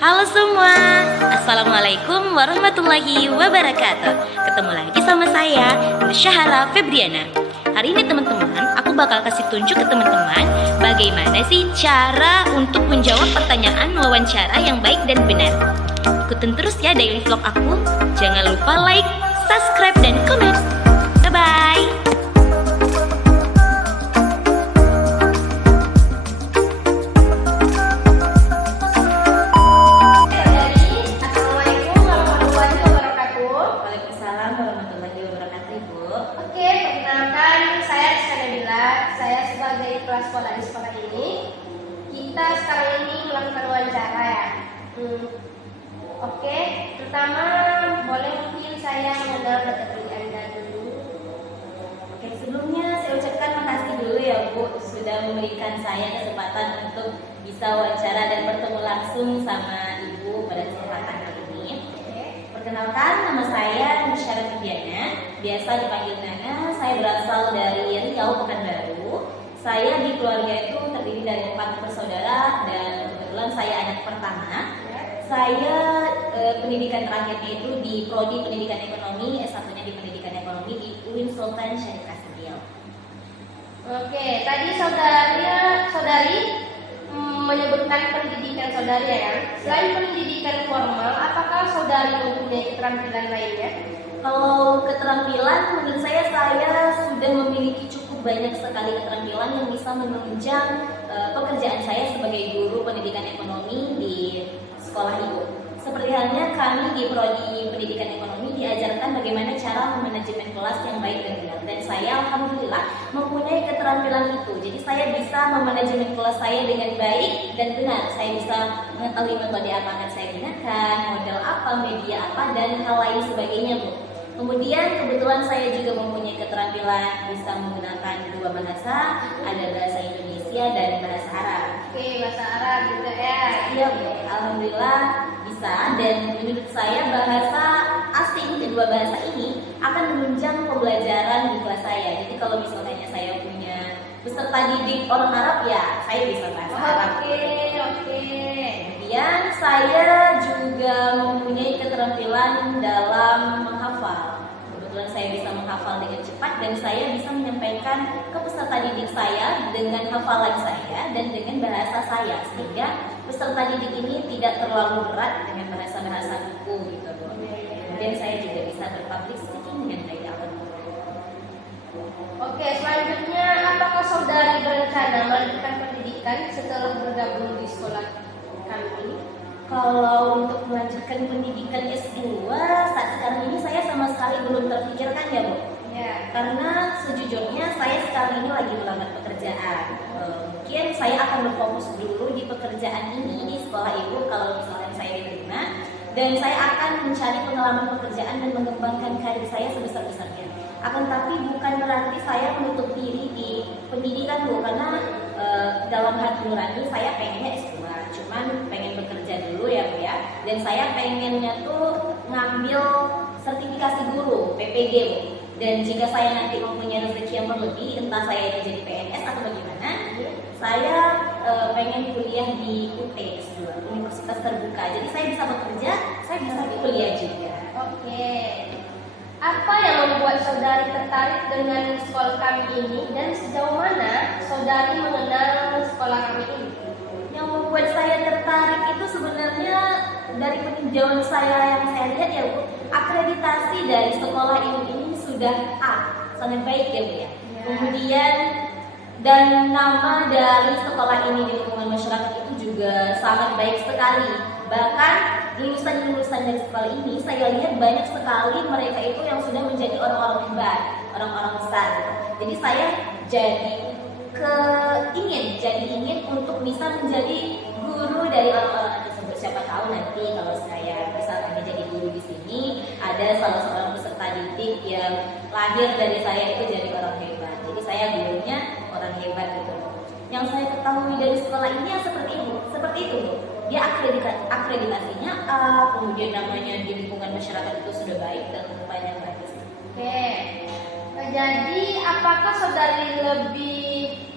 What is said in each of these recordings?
Halo semua, Assalamualaikum warahmatullahi wabarakatuh. Ketemu lagi sama saya, Syahara Febriana. Hari ini teman-teman, aku bakal kasih tunjuk ke teman-teman bagaimana sih cara untuk menjawab pertanyaan wawancara yang baik dan benar. Ikutin terus ya daily vlog aku. Jangan lupa like, subscribe, dan komen. Bye-bye. Waalaikumsalam warahmatullahi wabarakatuh, Ibu. Oke, perkenalkan saya Rizka Nabila. Saya sebagai kepala sekolah di sekolah ini. Kita sekarang ini melakukan wawancara ya. Oke, pertama boleh mungkin saya mengenal data diri Anda dulu. Oke, sebelumnya saya ucapkan makasih dulu ya Bu sudah memberikan saya kesempatan untuk bisa wawancara dan bertemu langsung sama Ibu pada kesempatan kali ini. Perkenalkan, nama saya Syahara Febriana, biasa dipanggil Nana. Saya berasal dari Riau, Pekanbaru. Saya di keluarga itu terdiri dari 4 bersaudara dan kebetulan saya anak pertama. Saya pendidikan terakhirnya itu di Prodi Pendidikan Ekonomi, S1-nya di Pendidikan Ekonomi di UIN Sultan Syarif Kasimil. Oke, tadi saudari menyebutkan pendidikan saudari ya. Selain pendidikan formal, apakah saudari mempunyai keterampilan lainnya? Kalau keterampilan, menurut saya sudah memiliki cukup banyak sekali keterampilan yang bisa menunjang pekerjaan saya sebagai guru pendidikan ekonomi di sekolah Ibu. Seperti halnya kami di Prodi Pendidikan Ekonomi diajarkan bagaimana cara memanajemen kelas yang baik dan benar. Dan saya alhamdulillah mempunyai keterampilan itu. Jadi saya bisa memanajemen kelas saya dengan baik dan benar. Saya bisa mengetahui metode apa yang saya gunakan, model apa, media apa, dan hal lain sebagainya, Bu. Kemudian kebetulan saya juga mempunyai keterampilan bisa menggunakan 2 bahasa, ada bahasa Indonesia dan bahasa Arab. Oke, bahasa Arab juga ya. Iya, Bu. Alhamdulillah bisa, dan menurut saya bahasa asing, kedua bahasa ini akan menunjang pembelajaran di kelas saya. Jadi kalau misalnya saya punya peserta didik orang Arab, ya saya bisa bahasa Arab. Oke. Kemudian saya juga mempunyai keterampilan dalam menghafal. Kebetulan saya bisa menghafal dengan cepat dan saya bisa menyampaikan ke peserta didik saya dengan hafalan saya dan dengan bahasa saya, sehingga peserta didik ini tidak terlalu berat dengan bahasa-bahasa buku gitu, Bu. Kemudian saya juga bisa berpublic speaking dengan baik. Oke, selanjutnya apakah saudari berencana melanjutkan pendidikan setelah bergabung di sekolah kami ini? Kalau untuk melanjutkan pendidikan S2 saat sekarang ini saya sama sekali belum terpikirkan ya, Bu. Ya. Karena sejujurnya saya sekarang ini lagi melamar pekerjaan. Mungkin saya akan berfokus dulu di pekerjaan ini di sekolah Ibu kalau misalnya saya diterima, dan saya akan mencari pengalaman pekerjaan dan mengembangkan karir saya sebesar-besarnya. Akan tapi bukan berarti saya menutup diri di pendidikan, Bu, karena dalam hati nurani saya pengennya S2, cuman pengen bekerja dulu ya, Bu ya. Dan saya pengennya tuh ngambil sertifikasi guru PPG, Bu. Dan jika saya nanti mempunyai rezeki yang berlebih, entah saya itu jadi PNS atau bagaimana, saya pengen kuliah di UT S2, Universitas Terbuka. Jadi saya bisa bekerja, saya bisa kuliah juga. Oke. Apa yang membuat saudari tertarik dengan sekolah kami ini dan sejauh mana saudari mengenal sekolah kami ini? Yang membuat saya tertarik itu sebenarnya dari peninjauan saya yang saya lihat ya, Bu, akreditasi dari sekolah ini sudah A, sangat baik ya, Bu ya. Kemudian dan nama dari sekolah ini di lingkungan masyarakat itu juga sangat baik sekali. Bahkan lulusan-lulusan dari sekolah ini saya lihat banyak sekali mereka itu yang sudah menjadi orang-orang hebat, orang-orang besar. Jadi saya ingin untuk bisa menjadi guru dari orang-orang tersebut. Siapa tahu nanti kalau saya misalnya jadi guru di sini, ada salah seorang peserta didik yang lahir dari saya itu jadi orang hebat. Jadi saya gurunya orang hebat gitu. Yang saya ketahui dari sekolah ini ya seperti itu, Bu. Dia akreditasinya A, kemudian namanya di lingkungan masyarakat itu sudah baik dan banyak lagi. Oke. Jadi apakah saudari lebih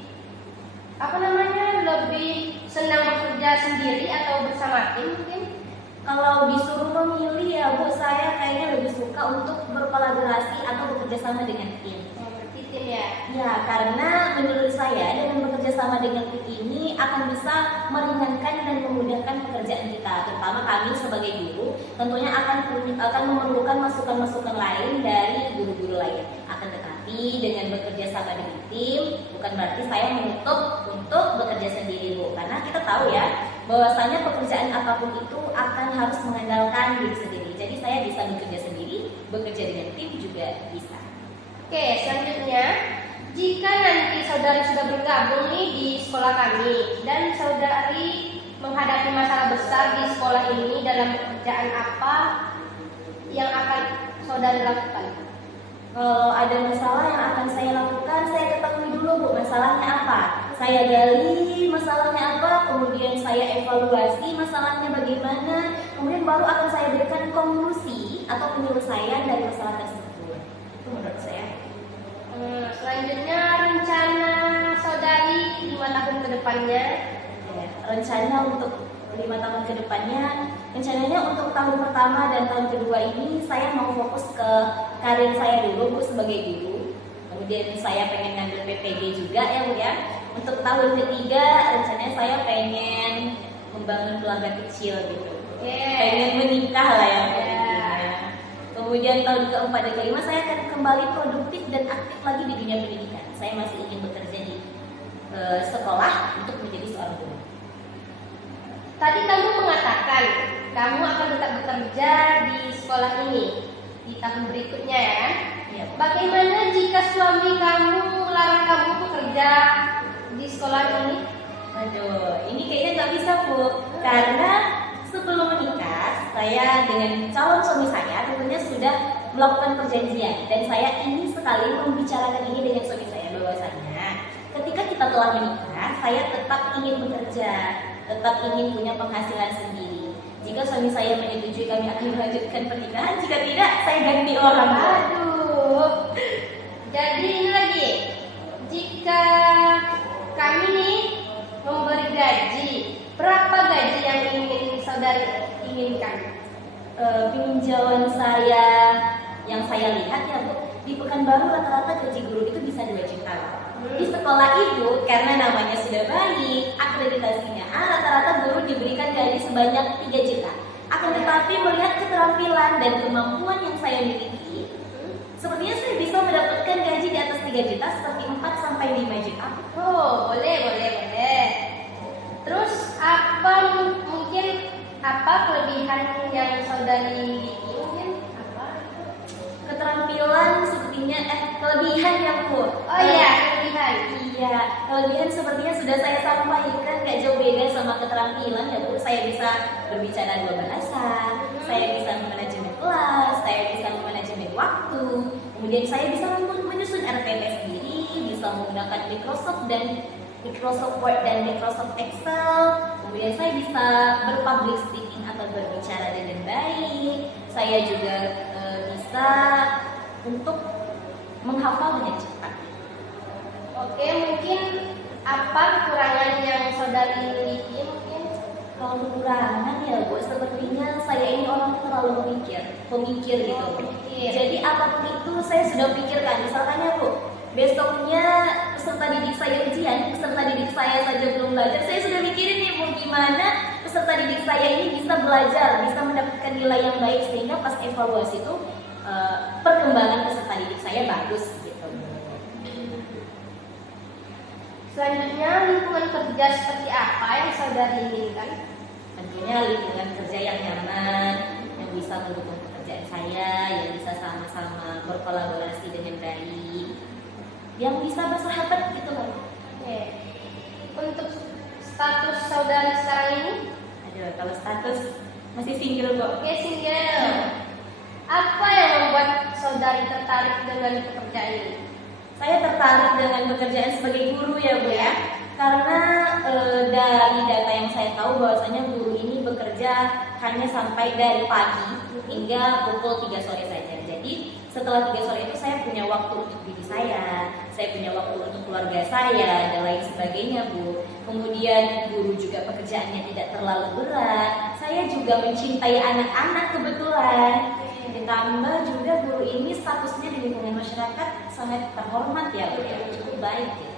senang bekerja sendiri atau bersama tim mungkin? Kalau disuruh memilih ya Bu, saya kayaknya lebih suka untuk berkolaborasi atau bekerja sama dengan tim. Berarti tim ya? Ya, karena menurut saya dengan bekerja sama dengan tim ini akan bisa meringankan dan memudahkan pekerjaan kita, terutama kami sebagai guru tentunya akan memerlukan masukan-masukan lain dari guru-guru lain. Akan tetapi dengan bekerja sama dengan tim bukan berarti saya menutup untuk bekerja sendiri Bu, karena kita tahu ya bahwasanya pekerjaan apapun itu akan harus mengandalkan diri sendiri. Jadi saya bisa bekerja sendiri, bekerja dengan tim juga bisa. Oke, selanjutnya, jika nanti saudari sudah bergabung nih di sekolah kami dan saudari menghadapi masalah besar di sekolah ini, dalam pekerjaan apa yang akan saudari lakukan? Kalau ada masalah yang akan saya lakukan, saya ketahui dulu Bu masalahnya apa. Saya gali masalahnya apa, kemudian saya evaluasi masalahnya bagaimana, kemudian baru akan saya berikan konklusi atau penyelesaian dari masalah tersebut. Itu menurut saya. Selanjutnya, rencana saudari 5 tahun ke depannya. Ya, rencana untuk 5 tahun ke depannya, rencananya untuk tahun pertama dan tahun kedua ini saya mau fokus ke karir saya dulu Bu sebagai guru. Kemudian saya pengen ngambil PPG juga ya Bu ya. Untuk tahun ketiga rencananya saya pengen membangun keluarga kecil gitu. Pengen menikah lah ya. Kemudian tahun keempat dan kelima saya akan kembali produktif dan aktif lagi di dunia pendidikan. Saya masih ingin bekerja di sekolah untuk menjadi seorang guru. Tadi kamu mengatakan kamu akan tetap bekerja di sekolah ini di tahun berikutnya ya. Ya. Bagaimana jika suami kamu melarang kamu bekerja di sekolah ini? Aduh, ini kayaknya nggak bisa Bu, karena sebelum menikah saya dengan calon suami saya tentunya sudah melakukan perjanjian dan saya ingin sekali membicarakan ini dengan suami saya bahwasanya ketika kita telah menikah saya tetap ingin bekerja, tetap ingin punya penghasilan sendiri. Jika suami saya menyetujui kami akan melanjutkan pernikahan, jika tidak saya ganti orang. Aduh. Jadi ini lagi, jika kami nih memberi gaji, berapa gaji yang ingin saudari inginkan? Pinjauan saya yang saya lihat ya Bu, di Pekanbaru rata-rata gaji guru itu bisa 2 juta. Di sekolah itu karena namanya sudah baik, akreditasinya A, rata-rata guru diberikan gaji sebanyak 3 juta. Akan tetapi melihat keterampilan dan kemampuan yang saya miliki, sepertinya saya bisa mendapatkan gaji di atas 3 juta seperti 4 sampai 5 juta. Oh, boleh. Terus apa kelebihan yang saudari miliki mungkin? Apa? Keterampilan sepertinya kelebihan ya Bu. Oh iya, kelebihan. Iya, kelebihan sepertinya sudah saya sampaikan, gak jauh beda sama keterampilan ya Bu. Saya bisa berbicara 2 bahasa, saya bisa memanajemen kelas, saya bisa memanajemen waktu, kemudian saya bisa menyusun RPP sendiri, bisa menggunakan Microsoft Word dan Microsoft Excel, kemudian saya bisa berpublic speaking atau berbicara dengan baik, saya juga bisa untuk menghafal dengan cepat. Oke, mungkin apa kekurangan yang saudari miliki mungkin? Kalau kekurangan ya Bu, sepertinya saya ini orang terlalu pemikir gitu. Jadi apapun itu saya sudah pikirkan. Misalkan ya Bu, besoknya peserta didik saya ujian, peserta didik saya saja belum belajar, saya sudah mikirin nih mau gimana peserta didik saya ini bisa belajar, bisa mendapatkan nilai yang baik sehingga pas evaluasi itu perkembangan peserta didik saya bagus gitu. Selanjutnya, lingkungan kerja seperti apa yang saudari inginkan? Tentunya lingkungan kerja yang nyaman, yang bisa mendukung pekerjaan saya, yang bisa sama-sama berkolaborasi dengan baik, yang bisa bersahabat gitu loh. Oke. Untuk status saudari sekarang ini? Aduh, kalau status masih single kok. Oke, single. Apa yang membuat saudari tertarik dengan pekerjaan ini? Saya tertarik dengan pekerjaan sebagai guru ya Bu ya, karena dari data yang saya tahu bahwasanya guru ini bekerja hanya sampai dari pagi hingga pukul 3 sore saja. Jadi Setelah 3 sore itu saya punya waktu untuk diri saya punya waktu untuk keluarga saya dan lain sebagainya, Bu. Kemudian guru juga pekerjaannya tidak terlalu berat. Saya juga mencintai anak-anak kebetulan. Ditambah juga guru ini statusnya di lingkungan masyarakat sangat terhormat ya, Bu, ya, cukup baik ya.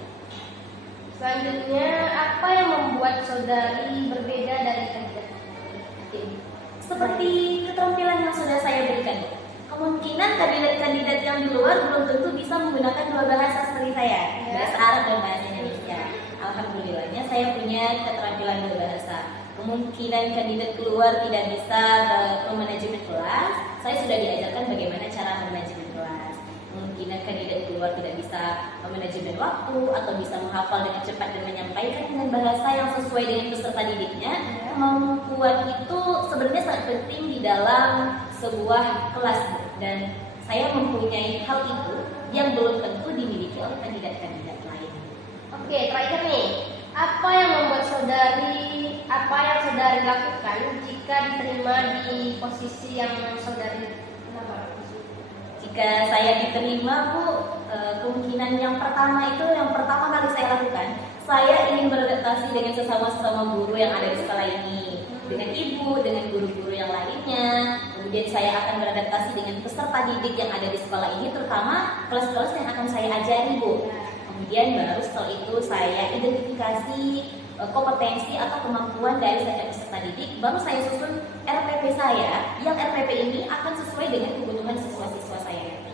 Selanjutnya, apa yang membuat saudari berbeda dari kandidat? Seperti keterampilan yang sudah saya berikan, Bu. Kemungkinan kandidat-kandidat yang di luar belum tentu bisa menggunakan 2 bahasa seperti saya, bahasa Arab dan bahasa Indonesia. Alhamdulillahnya saya punya keterampilan 2 bahasa. Kemungkinan kandidat keluar tidak bisa memanajemen kelas, saya sudah diajarkan bagaimana cara memanajemen kelas. Kemungkinan kandidat keluar tidak bisa memanajemen waktu atau bisa menghafal dengan cepat dan menyampaikan dengan bahasa yang sesuai dengan peserta didiknya. Kemampuan itu sebenarnya sangat penting di dalam sebuah kelas, dan saya mempunyai hal itu yang belum tentu dimiliki oleh kandidat-kandidat lain. Oke, terakhir nih, apa yang saudari lakukan jika diterima di posisi yang saudari lamar? Jika saya diterima, Bu, kemungkinan yang pertama kali saya lakukan, saya ingin beradaptasi dengan sesama guru yang ada di sekolah ini, dengan ibu, dengan guru-guru yang lainnya. Kemudian saya akan beradaptasi dengan peserta didik yang ada di sekolah ini, terutama kelas-kelas yang akan saya ajari, Bu. Kemudian baru setelah itu saya identifikasi kompetensi atau kemampuan dari setiap peserta didik, baru saya susun RPP saya, yang RPP ini akan sesuai dengan kebutuhan siswa-siswa saya.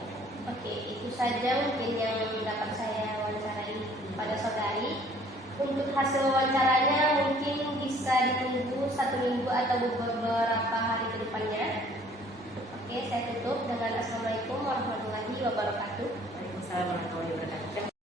Oke, itu saja mungkin yang dapat saya wawancarai pada saudari. Untuk hasil wawancaranya mungkin bisa ditunggu 1 minggu atau beberapa hari ke depannya. Oke, saya tutup dengan Assalamualaikum warahmatullahi wabarakatuh. Waalaikumsalam warahmatullahi wabarakatuh.